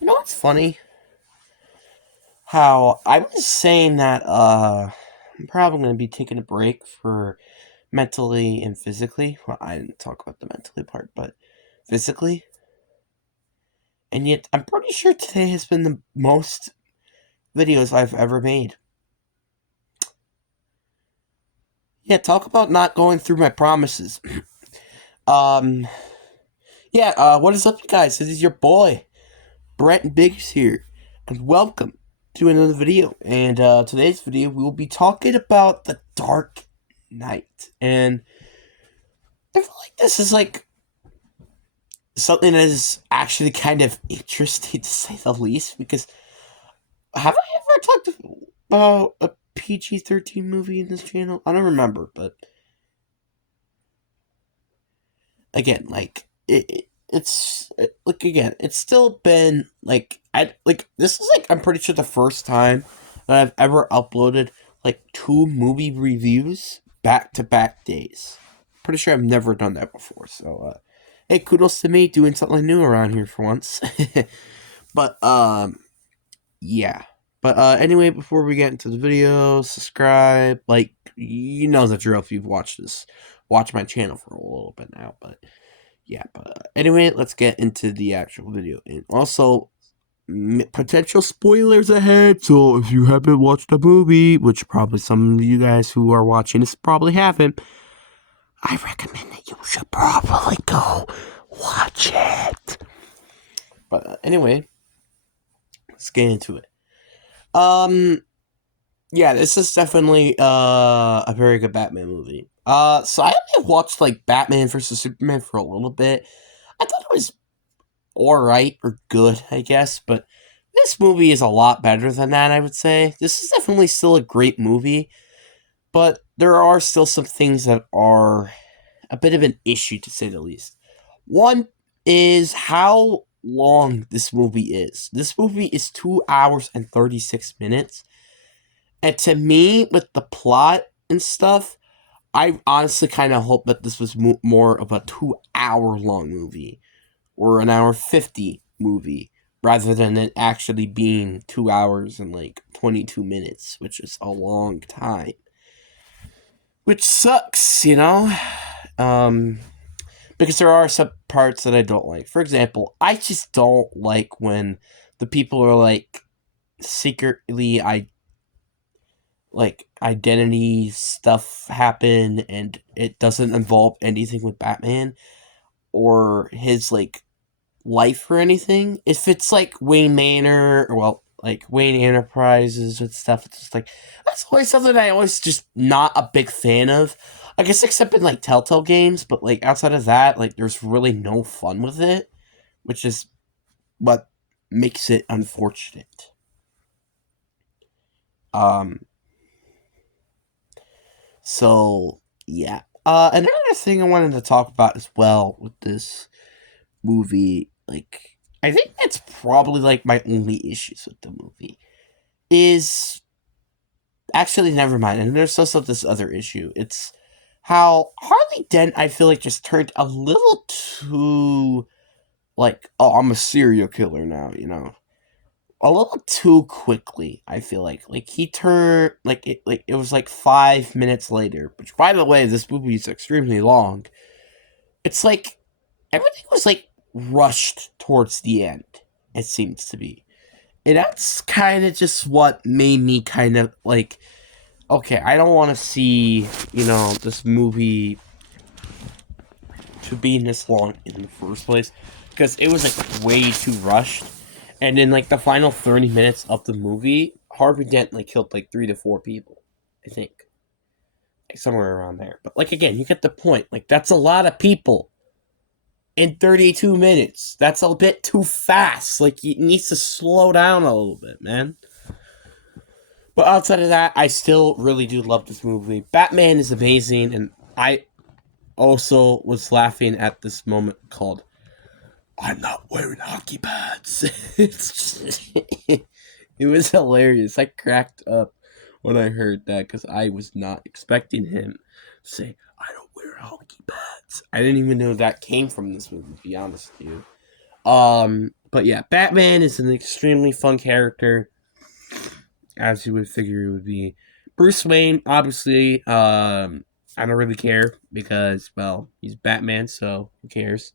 You know what's funny? How I was saying that I'm probably gonna be taking a break for mentally and physically. Well, I didn't talk about the mentally part, but physically. And yet I'm pretty sure today has been the most videos I've ever made. Yeah, talk about not going through my promises. um what is up you guys? This is your boy, Brent Biggs here, and welcome to another video. And today's video we will be talking about The Dark Knight. And I feel like this is like something that is actually kind of interesting to say the least, because have I ever talked about a PG-13 movie in this channel? I don't remember, but again, it's still been like I like this is like I'm pretty sure the first time that I've ever uploaded like two movie reviews back to back days. Pretty sure I've never done that before. So hey, kudos to me doing something new around here for once. But yeah. But anyway, before we get into the video, subscribe. Like, you know the drill if you've watched my channel for a little bit now. But yeah, but anyway, let's get into the actual video. And also, potential spoilers ahead. So if you haven't watched the movie, which probably some of you guys who are watching this probably haven't, I recommend that you should probably go watch it. But anyway, let's get into it. Um, yeah, this is definitely a very good Batman movie. So I only watched like Batman versus Superman for a little bit. I thought it was alright or good, I guess, but this movie is a lot better than that, I would say. This is definitely still a great movie, but there are still some things that are a bit of an issue, to say the least. One is how long this movie is. This movie is 2 hours and 36 minutes. And to me, with the plot and stuff, I honestly kind of hope that this was more of a 2 hour long movie or an hour 50 movie rather than it actually being 2 hours and like 22 minutes, which is a long time. Which sucks, you know? Um, because there are some parts that I don't like. For example, I just don't like when the people are like secretly identity stuff happen and it doesn't involve anything with Batman or his like life or anything. If it's like Wayne Manor or like Wayne Enterprises and stuff, it's just like that's always something I always just not a big fan of. I guess except in like Telltale games, but like outside of that, like there's really no fun with it, which is what makes it unfortunate. Um so yeah. Another thing I wanted to talk about as well with this movie, like I think that's probably like my only issues with the movie is actually never mind. And there's also this other issue. It's how Harley Dent I feel like just turned a little too like, oh, I'm a serial killer now, you know. A little too quickly, I feel like he turned like it was like 5 minutes later. Which, by the way, this movie is extremely long. It's like everything was like rushed towards the end. It seems to be, and that's kind of just what made me kind of like, okay, I don't want to see this movie to be this long in the first place because it was like way too rushed. And in like the final 30 minutes of the movie, Harvey Dent like killed like 3 to 4 people, I think, like, somewhere around there. But like again, you get the point. Like that's a lot of people in 32 minutes. That's a bit too fast. Like, it needs to slow down a little bit, man. But outside of that, I still really do love this movie. Batman is amazing, and I also was laughing at this moment called "I'm not wearing hockey pads." It was hilarious. I cracked up when I heard that because I was not expecting him to say, "I don't wear hockey pads." I didn't even know that came from this movie, to be honest with you. But yeah, Batman is an extremely fun character, as you would figure it would be. Bruce Wayne, obviously, I don't really care because, well, he's Batman, so who cares?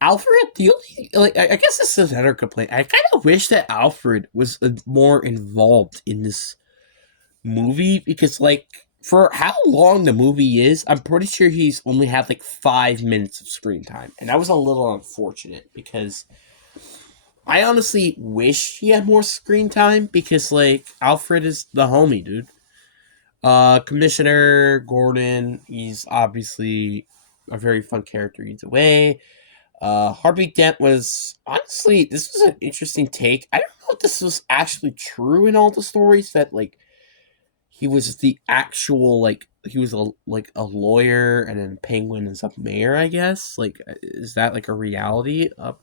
Alfred, the only like I guess this is another complaint. I kind of wish that Alfred was more involved in this movie because, like, for how long the movie is, I'm pretty sure he's only had like 5 minutes of screen time, and that was a little unfortunate because I honestly wish he had more screen time because, like, Alfred is the homie, dude. Commissioner Gordon, he's obviously a very fun character either way. Harvey Dent was honestly, this was an interesting take. I don't know if this was actually true in all the stories that, like, he was the actual, like, he was a lawyer and then Penguin is a mayor. I guess, like, is that like a reality of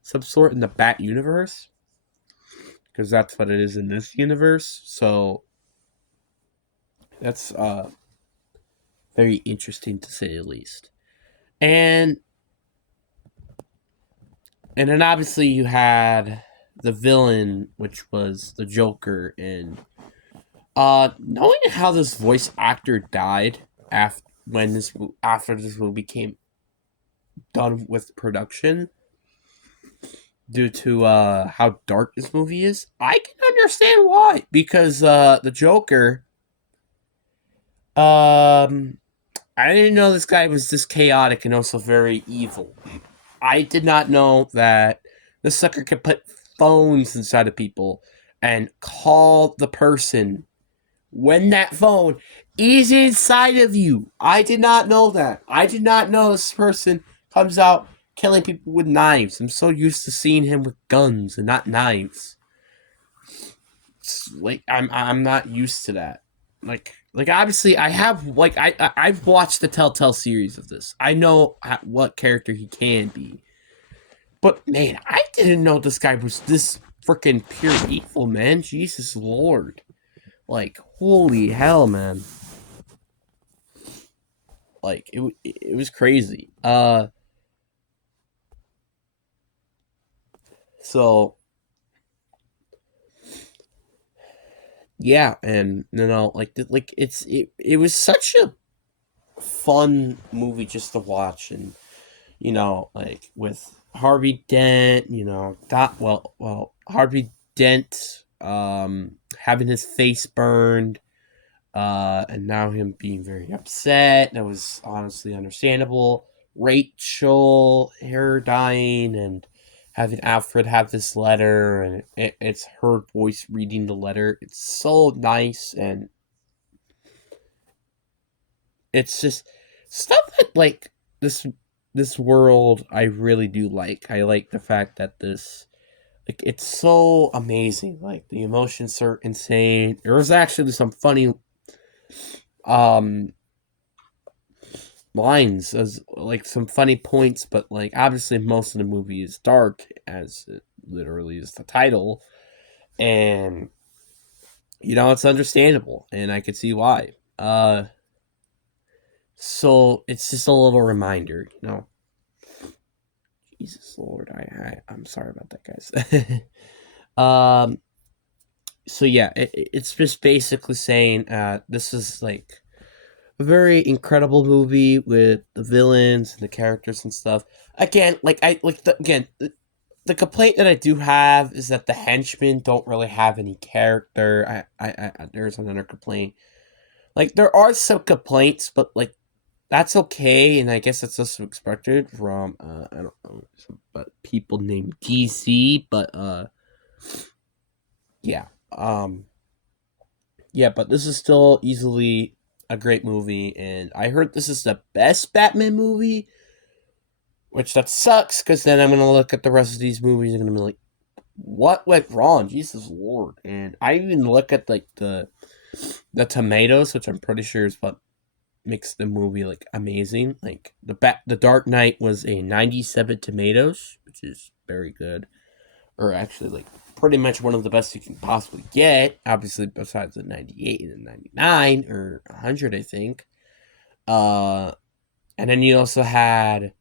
some sort in the Bat universe? Because that's what it is in this universe. So that's very interesting to say the least. And and then obviously you had the villain, which was the Joker, and knowing how this voice actor died after this movie came done with production due to how dark this movie is, I can understand why. Because the Joker, um, I didn't know this guy was this chaotic and also very evil. I did not know that the sucker could put phones inside of people and call the person when that phone is inside of you. I did not know that. I did not know this person comes out killing people with knives. I'm so used to seeing him with guns and not knives. It's like I'm not used to that. Like obviously I have like I've watched the Telltale series of this. I know what character he can be. But man, I didn't know this guy was this freaking pure evil, man. Jesus Lord. Like, holy hell, man. Like, it was crazy. So yeah, and like it was such a fun movie just to watch, and like with Harvey Dent, Harvey Dent having his face burned, and now him being very upset. That was honestly understandable. Rachel, her dying, and having Alfred have this letter, and it's her voice reading the letter. It's so nice, and it's just stuff that, like, this world I really do like. I like the fact that this, like, it's so amazing. Like, the emotions are insane. There was actually some funny um lines, as like some funny points, but like obviously most of the movie is dark, as it literally is the title, and it's understandable, and I could see why. So it's just a little reminder, Jesus Lord, I'm sorry about that, guys. um. So yeah, it's just basically saying this is like a very incredible movie with the villains and the characters and stuff. Again, like I like the complaint that I do have is that the henchmen don't really have any character. There's another complaint. Like, there are some complaints, but like that's okay, and I guess that's also expected from I don't know, but people named DC. But yeah, yeah, but this is still easily a great movie, and I heard this is the best Batman movie, which that sucks because then I'm gonna look at the rest of these movies and I'm gonna be like, what went wrong? Jesus Lord! And I even look at like the tomatoes, which I'm pretty sure is what makes the movie like amazing. Like the Dark Knight was a 97 tomatoes, which is very good, or actually like pretty much one of the best you can possibly get. Obviously, besides the 98 and the 99 or 100, I think. Uh, and then you also had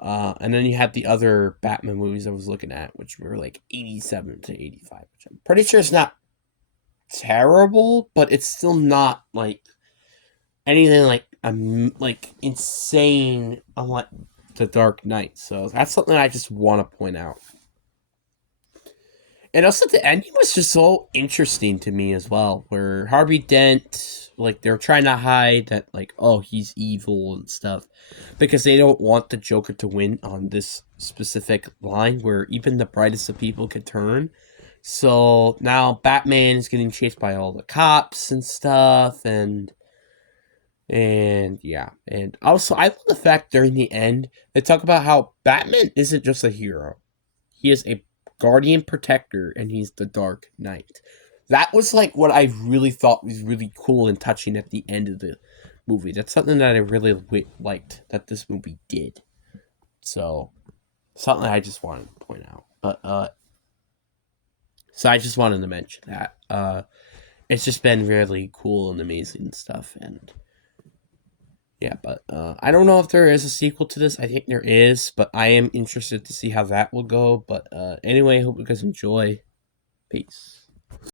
And then you had the other Batman movies I was looking at, which were like 87 to 85, which I'm pretty sure it's not terrible, but it's still not like anything like like insane unlike The Dark Knight. So that's something I just want to point out. And also the ending was just so interesting to me as well, where Harvey Dent, like they're trying to hide that like, oh, he's evil and stuff. Because they don't want the Joker to win on this specific line where even the brightest of people could turn. So now Batman is getting chased by all the cops and stuff, and yeah. And also I love the fact during the end they talk about how Batman isn't just a hero. He is a guardian protector and he's the Dark Knight. That was like what I really thought was really cool and touching at the end of the movie. That's something that I really liked that this movie did. So something I just wanted to point out. But so I just wanted to mention that. It's just been really cool and amazing stuff, and yeah, but I don't know if there is a sequel to this. I think there is, but I am interested to see how that will go. But anyway, hope you guys enjoy. Peace.